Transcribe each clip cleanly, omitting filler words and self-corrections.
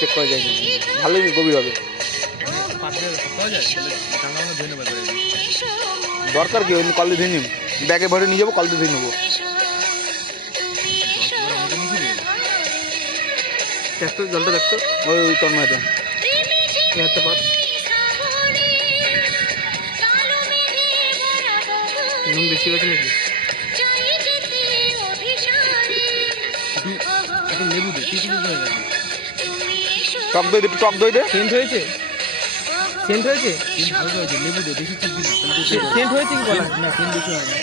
Check করা যায় না, ভালোই গভীর হবে। দরকার কি, ওই কল দিয়ে ধুয়ে নিব, ব্যাগে ভরে নিয়ে যাবো, কল দিয়ে ধুয়ে নেবো। দেখতো জলটা দেখতো, ওই তন্ময়টা এত পার নুন বেশি গেছে নাকি? লেবু দে, টক দই দে, টক দই দে। সেন্ট হয়েছে, সেন্ট হয়েছে, হালকা হয়েছে, লেবু দে, বেশি চিপবি না। সেন্ট হয়েছে কি বলা? না সেন্ট বেশি হয় না,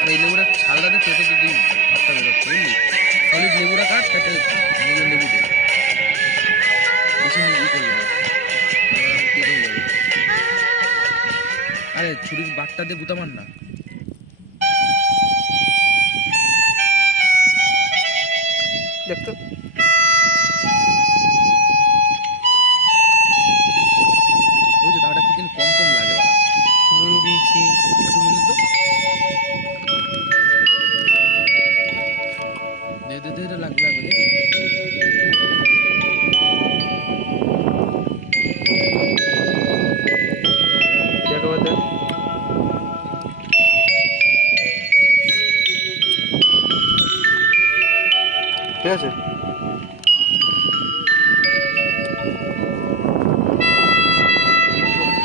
আর এই লেবুটা ছালটা দে, পেটে যদি ভাতটা বেরোচ্ছে, বুঝলি? সলিড লেবুটা কাট, পেটে নিজের লেবু দে, বেশি ই করবি না, পেট হয়ে যাবে। আরে ছুরির বাটটা দিয়ে গুতা মার না। দেখতো ওই যে তাওটা কি যেন কম কম লাগে বাড়া। নুন দিয়েছি, একটু নুন তো দে দে দে, লাগবে লাগবে দে। দেখ আবার দেখ। ঠিক আছে,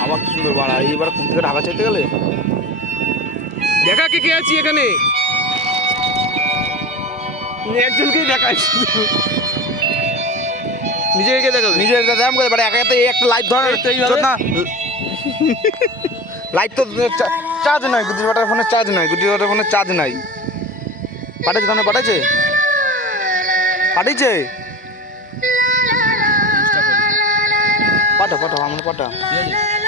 আবার কি সুন্দর বাড়া, এইবার কোন থেকে ঢাকা চাইতে গেলে দেখা কে কে আছি এখানে, একজনকেই দেখাই শুধু, নিজেকে দেখাবে। নিজের দাম করে বাড়া, একা একা একটা লাইট ধরে এই তো এইভাবে। না, লাইট তো চার্জ নাই, গুটি বাটার ফোনে চার্জ নাই, গুটি বাটার ফোনে চার্জ নাই। পাঠাইছে তাহলে, পাঠাইছে পাঠিয়েছে, ইনস্টা কর, পাঠা পাঠা আমার পাঠা। ঠিক আছে?